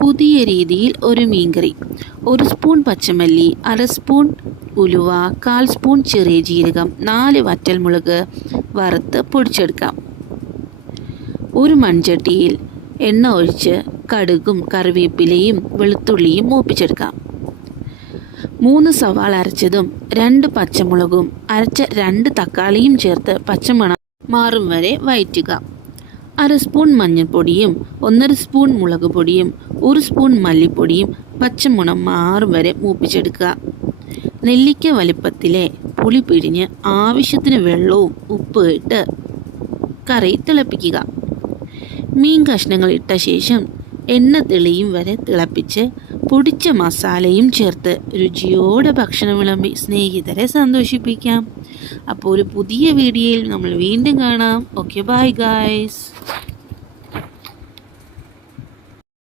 പുതിയ രീതിയിൽ ഒരു മീൻകറി. 1 സ്പൂൺ പച്ചമല്ലി, 1/2 സ്പൂൺ ഉലുവ, 1/4 സ്പൂൺ ചെറിയ ജീരകം, 4 വറ്റൽമുളക് വറുത്ത് പൊടിച്ചെടുക്കാം. ഒരു മൺചട്ടിയിൽ എണ്ണ ഒഴിച്ച് കടുകും കറിവേപ്പിലയും വെളുത്തുള്ളിയും മൂപ്പിച്ചെടുക്കാം. 3 സവാള അരച്ചതും 2 പച്ചമുളകും അരച്ച 2 തക്കാളിയും ചേർത്ത് പച്ചമണം മാറും വരെ വഴറ്റുക. 1/2 സ്പൂൺ മഞ്ഞൾപ്പൊടിയും 1/2 സ്പൂൺ മുളക് പൊടിയും 1 സ്പൂൺ മല്ലിപ്പൊടിയും പച്ചമണം മാറും വരെ മൂപ്പിച്ചെടുക്കുക. നെല്ലിക്ക വലിപ്പത്തിലെ പുളി പിഴിഞ്ഞ് ആവശ്യത്തിന് വെള്ളവും ഉപ്പ് ഇട്ട് കറി തിളപ്പിക്കുക. മീൻ കഷ്ണങ്ങൾ ഇട്ട ശേഷം എണ്ണ തെളിയും വരെ തിളപ്പിച്ച് പൊടിച്ച മസാലയും ചേർത്ത് രുചിയോടെ ഭക്ഷണം വിളമ്പി സ്നേഹിതരെ സന്തോഷിപ്പിക്കാം. അപ്പോൾ ഒരു പുതിയ വീഡിയോയിൽ നമ്മൾ വീണ്ടും കാണാം. Okay, bye guys.